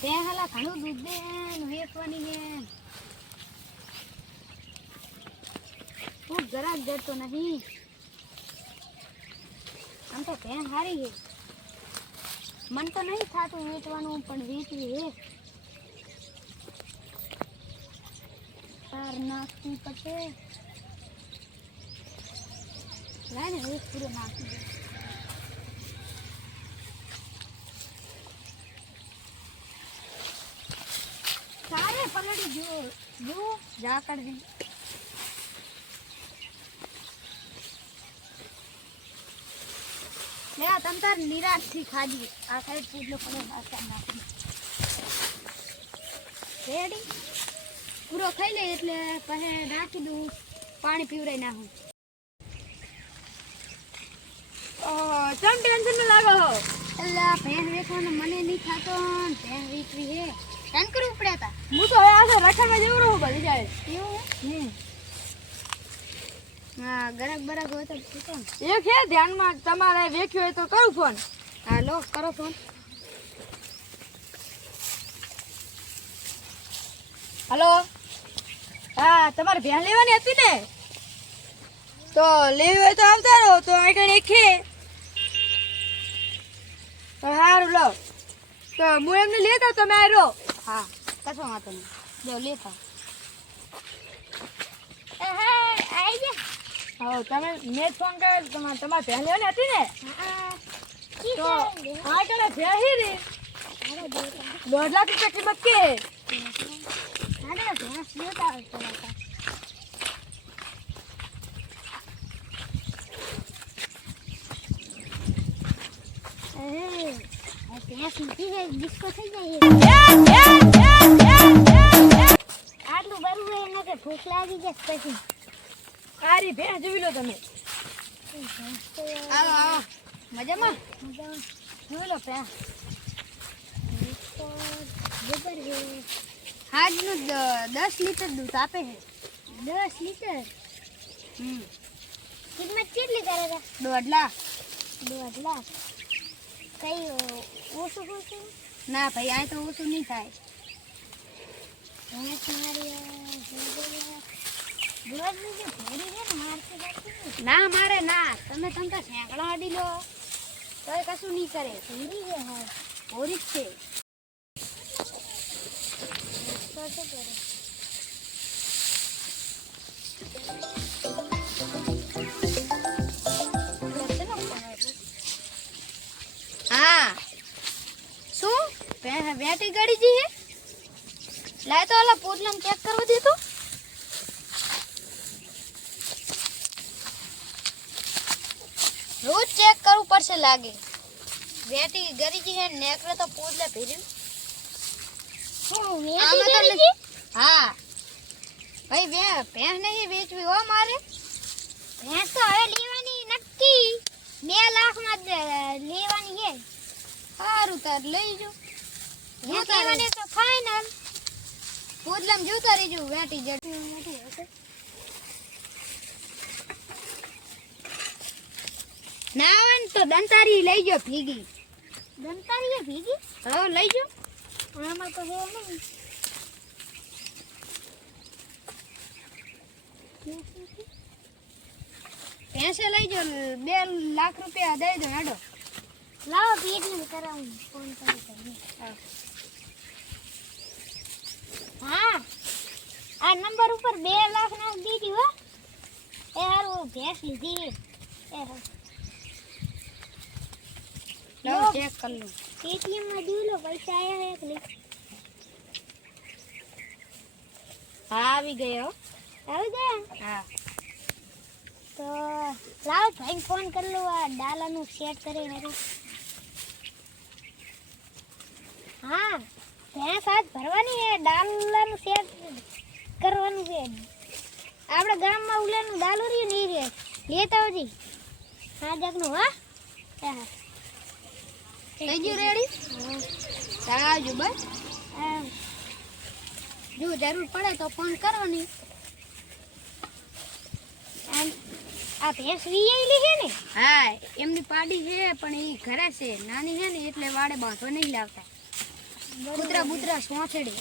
તે હાલા ઘણું દૂધ દે ને વેચવાની છે હું જરાક જતો નહીં. આમ તો ભેણ હારી છે મન તો નહીં થતું વેચવાનું, પણ વેચવી હે. તાર નાખવી પડશે લાય ને એક પૂરો નાખી દે સારે પલડી જો જો જા કરવી લે તમ તાર નિરાશથી ખાધી આ સાઈડ પૂડલો પડે નાસ્તા નાખી. રેડી પૂરો ખાઈ લે એટલે પછી નાખી દઉં પાણી પીવડાઈ નાખું. ચમ ટેન્શનમાં લાગો એટલે ભેંસ વેચવાનો મને નહીં ખાતો ને ભેંસ વેચવી હે. તને કરવું પડે હતા હું તો હવે આ છે રખામાં જેવું રહું બધી જાય. એવું? હા ગરક બરક હોય તો શું એક છે ધ્યાનમાં તમારે વેખ્યો હોય તો કરું ફોન. હા લો કરો ફોન. હલો? હા તમારે ભેણ લેવાની હતી ને? તો લેવી હોય તો આવતા રહો તો આગળ એક છે તો સારું લો. તો હું એમને લેતા તમે આવ્યો હા કશો વાંધો નહીં જો લેતા હા તમે મેં ફોન કર્યો તમારે તમારે ભેણ લેવાની હતી ને? તો આગળ ભેણ હી રે. દોઢ લાખ રૂપિયા કિંમત કે ભેંસ આટલું બરવું એને કે ભૂખ લાગી જાય પછી સારી ભેણ જોઈ લો તમે. આવો આવો મજામાં? જોઈ લો પ્યા આજનું દસ લીટર દૂધ આપે છે. દસ લીટર? હમ. કિંમત કેટલી કરે છે? દોઢ લાખ. દોઢ લાખ. કઈ ઓછું ઓછું ના ભાઈ આ તો ઓછું નહીં થાય. ના મારે ના. તમે તમ તો સેંકડા અડી લો. એ કશું નહીં કરે. ભેરી છે હા. હોરી જ છે. હા વે- વેટી ગળી જી હે લાય તો ઓલા પોટલામ ચેક કરવા દે તો રોજ ચેક કરવું પડશે લાગે વેટી ગરીજી હે નેકરે તો પોટલે ભેર્યું આમાં તો લે- હા ભાઈ વે ભેંસ નહીં વેચવી હો મારે ભેંસ તો હવે લેવાની નક્કી બે લાખમાં લેવાની છે સારું તાર લઈ જો લેવાની તો ફાઇનલ પોદલામ જોતા રહેજો વેટી જડ નાવન તો દંતારી લઈ જો ભીગી. દંતારી ભીગી? હા લઈ ગયો. પણ એમાં તો હે નહીં. ભેંસે લઈ જો બે લાખ રૂપિયા દઈ દો હેડો. લાવો પેટનું કરાવું ફોન કરી હા. નંબર ઉપર બે લાખ ના દીધી હો. એ હારું ભેંસ લીધી એ હારું. ચેક કર લો. પેટીએમમાં દી લો પૈસા આયા હે કે હા આવી ગયો આવી ગયા? હા. તો લાવ ભાઈ ફોન કરી લો આ ડાલાનું સેટ કરી હારું હા ભેંસ આજ ભરવાની છે ડાલાનું સેટ કરવાનું છે આપણે ગામમાં ઉલેનું ડાલું રહ્યું નહીં રે લેતા હજી હા જગનું હા? હા થઈ ગયું રેડી આવજો બસ. જો જરૂર પડે તો ફોન કરવાની. આ ભેંસ વીયેલી છે ને? હા એમની પાડી છે પણ એ ઘરે છે. નાની છે ને એટલે વાડે બાંધો નહીં લાવતા. કૂતરા બૂતરા સોંથડી